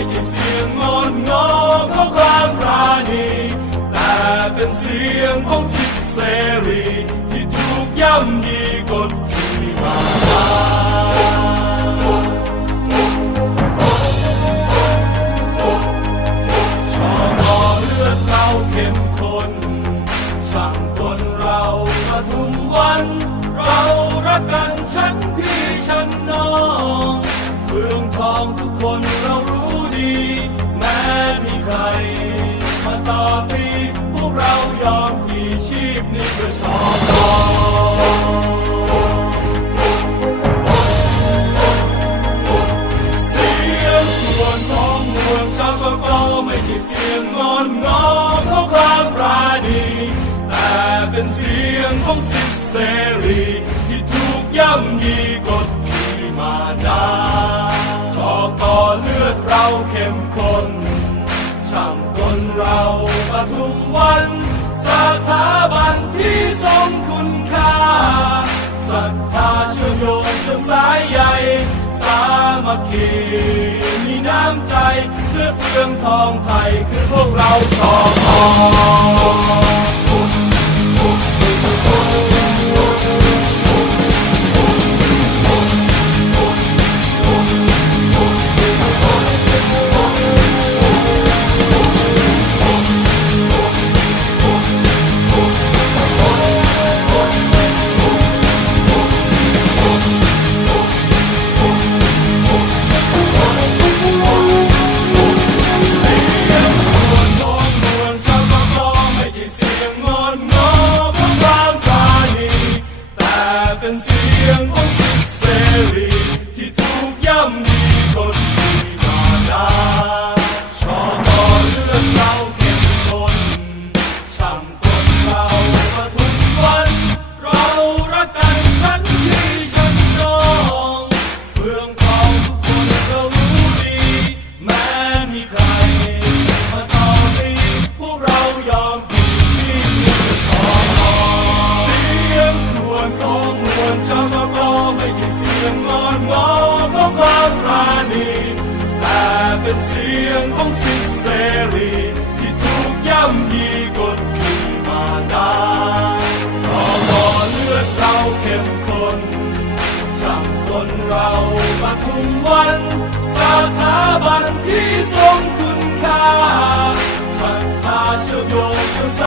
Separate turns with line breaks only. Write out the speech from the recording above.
ไม่ใช่เสียงงอนงอของความปราณีแต่เป็นเสียงของสิทธิเสรี ที่ถูกย่ำยีกดขี่มาชอบอเลือดเราเข้มข้นช่างคนเราประทุมวัน เรารักกันฉันพี่ฉันน้องเฟืองทองทุก กเรายอมกี่ชีพนี้เพื่อชอบพอเสียงควรของมวลชาวสกอไม่ใช่เสียงงอนงอของความปราณีแต่เป็นเสียงของสิทธิเสรี ที่ถูกย่ำยีกดขี่มานานชอก่อเลือดเราเข้มข้นช่างคนเรา ทุมวัน สถาบันที่ทรงคุณค่าศรัทธาเชื่อมโยงเชื่อมสายใยสามัคคีมีน้ำใจเพื่อเฟืองทองไทยคือพวกเราสอพ เป็น เสียงงอนงอของความปราณีแต่เป็นเสียงของสิทธิเสรี ที่ถูกย่ำยีกดขี่มาได้ขอรอเลือดเราเข้มข้นช่างคนเรามาทุมวันสถาบันที่